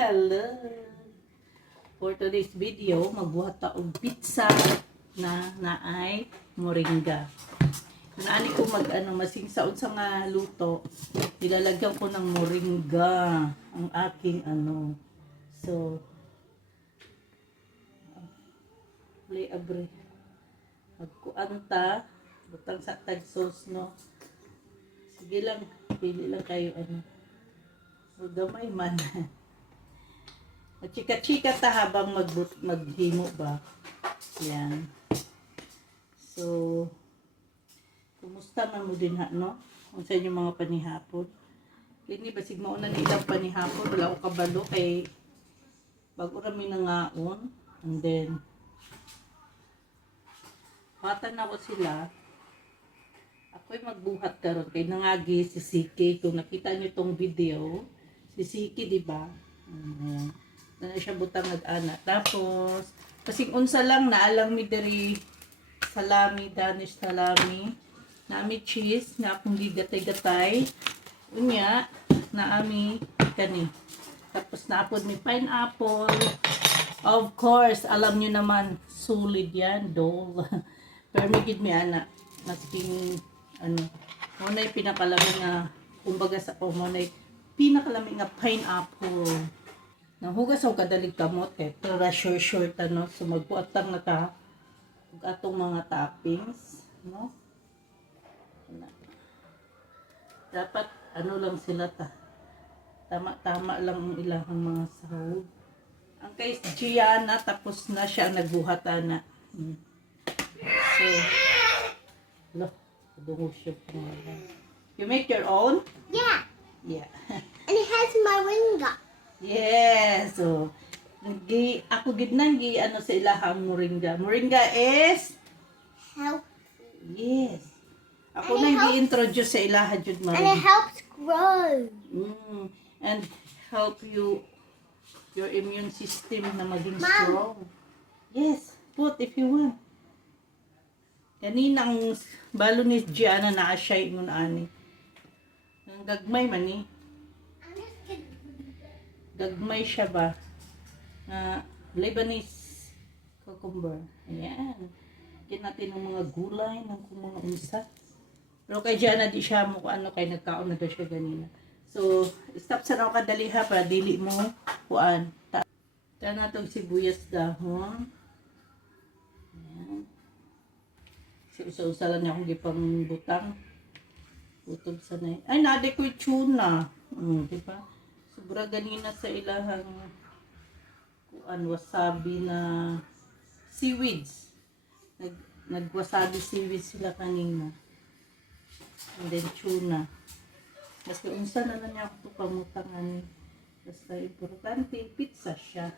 Hello! For today's video, magbuhat ta og pizza na naay moringa. Naani ko masingsaon sa nga luto. Ilalagyan ko ng moringa ang aking So, play abre. Magkuanta, butang sa tag sauce, no? Sige lang, pili lang kayo Huwag gamay man. Chika-chika ta habang maghimo ba. Yan. So, kumusta man mo din no? Kung sa inyong mga panihapon. Kini basig mauna nilang panihapon. Wala ko kabalo kay bago rami nangaon. And then, patan ako sila. Ako'y magbuhat karon kay nangagi si Siki. Kung nakita niyo tong video, si Siki, di ba? Na siya butang nag-ana. Tapos, kasing unsa lang naalang mi diri salami, Danish salami, naami cheese, na akong gigatay-gatay. Unya, naami kani. Tapos naapod mi pineapple. Of course, alam niyo naman, solid yan, dole. Pero may gid mi ana. Masking, muna yung pinakalamig na, kumbaga sa muna yung pinakalamig na pineapple. Nanghugas ako kadalig kamot pero short so magbuatang na ta ug atong mga toppings, no? Dapat lang sila ta. Tama lang ang ilang mga sahog. Ang kay Gianna tapos na siya nagbuhat ana. So, look, dungo siya. You make your own? Yeah. Yeah. And it has moringa. Yes. So, ako gid nang sa ilahang moringa. Moringa is Help. yes. Ako And nang gi-introduce sa ilaha jud And it moringa. helps grow. And help your immune system na maging Mom. strong. Yes, put if you want. Kaninang balo ni Gianna na siya ingon ani. Ang gagmay man ni. Gagmay siya ba? Na Lebanese cucumber. Ayan. Yan natin ng mga gulay, ng mga unsa. Pero kay Gianna di siya mo kay nagkaon na daw siya ganina. So, stop sa naw kadaliha para dili mo kuan. Ta na tong sibuyas dahon. Ayan. Usa-usa lang niya akong gipang butang. Utob sa na. Ay, nade ko tuna. Di ba? Sobra ganina sa ilahang wasabi na seaweeds. Nagwasabi seaweeds sila kanina. And then tuna. Basta unsa na lang niya ako ito pamutangan. Basta importante, pizza siya.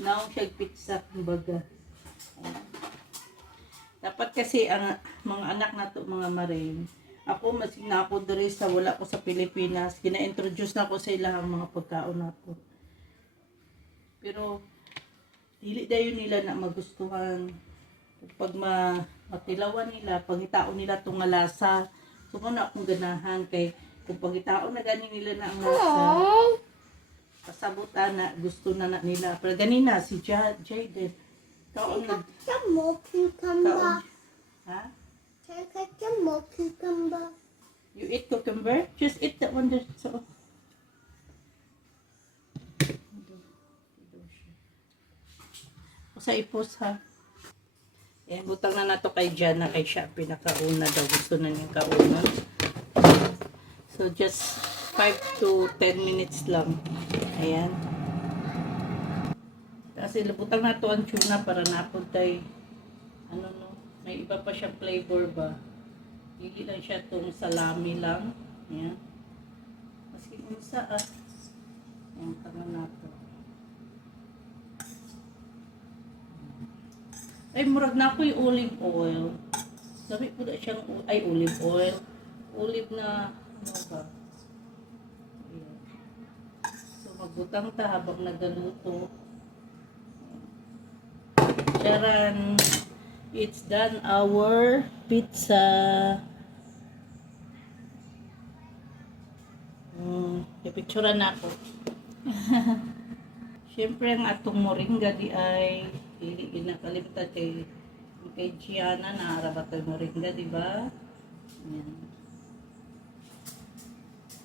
Naong siya pizza, kumbaga. Dapat kasi ang mga anak na to, mga maring, ako masig na ako diri sa wala ko sa Pilipinas, gina-introduce na ako sa ilahang mga pagkaon nato. Pero dili dayon nila na magustuhan pag matilawan nila, pangitaon nila tong nga lasa. So na akong ganahan kay kung pangitaon na gani nila na ang lasa. Pasabutan na gusto na nila. Pero ganina si Jaden. Kaon nag Some more cucumber. kaon. Ha? Can I get some more cucumber? You eat cucumber? Just eat that one there. So. Sa ipos ha. Yan, butang na nato kay Gianna kay siya pinakauna daw. Gusto na niyang kauna. So just 5 to 10 minutes lang. Ayan. Kasi butang na to ang tuna para napuntay may iba pa siya flavor ba. Hindi lang siya tong salami lang. Ayan. Maski kung saan. Ayan, tama na to. Ay, murag na ako yung olive oil. Sabi ko na siyang, olive oil. Olive na, ba? Ayan. So, magbutang ta habang nagaluto. Charan! It's done our pizza. Ipicturean na ako. Siyempre, ang atong moringa di ay inakalimutan kay Gianna na arabat tayo moringa, di ba? Ayan.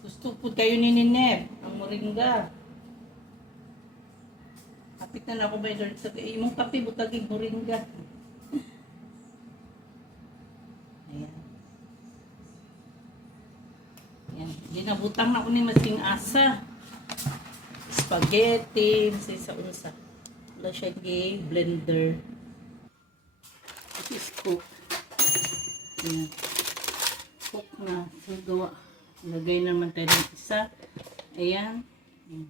Gusto po kayo ni Nineb, ang moringa. Kapit na ako ba yung imong kape, butagig moringa. Ayan. Ayan. Ginabutang na ko ni masing asa. Spaghetti, sa unsa. Wala siya blender. This is cook. Ayan. Cook na. So, gawa. Lagay naman tayo ng isa. Ayan. Ayan.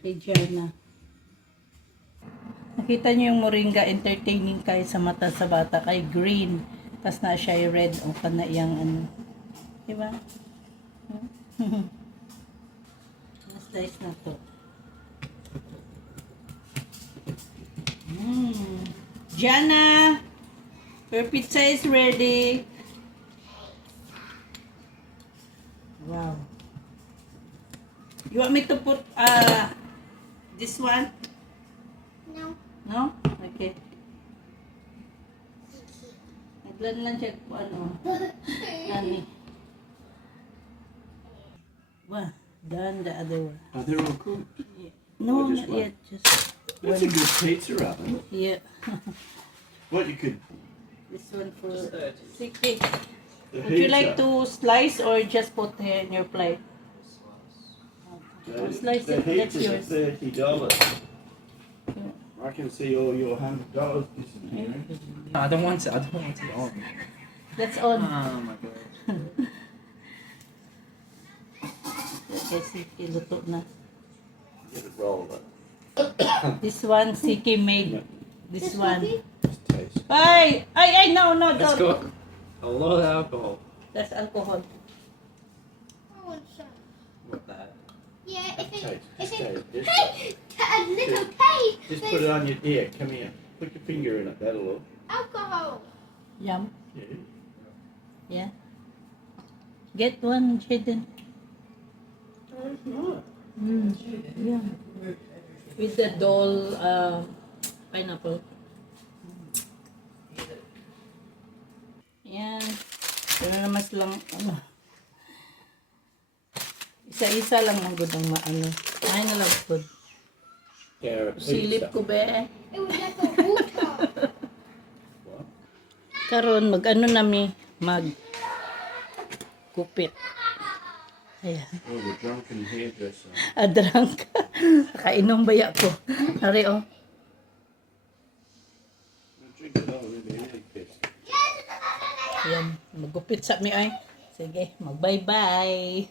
Kay Gianna. Nakita niyo yung moringa, entertaining kayo sa mata sa bata. Kay green. Tapos na siya yung red o kana yung ano. Diba? Mas nice na to. Gianna, your pizza is ready. Wow. You want me to put this one? No. No? Okay. Naglan lang siya kung ano. Ani. Wow. Done the other one. Oh, they're all cooked. No, Oh, just not one. yet. Just That's a good pizza oven. yeah. What you could This one for Siki. the Would you pizza. like to slice or just put here in your plate? Slice The it, that's heaters are yours. $30. I can see all your $100 disappearing. I don't want to. I don't want to. Oh, That's on. oh my god. Okay, Siki, luto na. Get it rolled up. This one, Siki made. This one. Just taste. Ay! Ay! No, no, Let's don't. go. A lot of alcohol. That's alcohol. I want some. What that? Yeah, if it, Taste. if Just it, taste. a little taste. Just put it on your ear. Come here. Put your finger in it. That'll look. Alcohol. Yum. Yeah. Yeah. Get one, Jaden. That's nice. Yeah. With the doll pineapple. Yan. Pero na mas lang, ano. Isa-isa lang ang good ang maano. Ay, na lang good. Carrot Silip pizza. ko be. It was like a water. What? Karon mag-ano nami, mag kupit. Ayan. Oh, the drunken hairdresser. Adrang ka. Kainom baya ko. Ari oh. Drink it all in the egg piss. Ayan. Magupit sa mi ay. Sige, mag-bye-bye.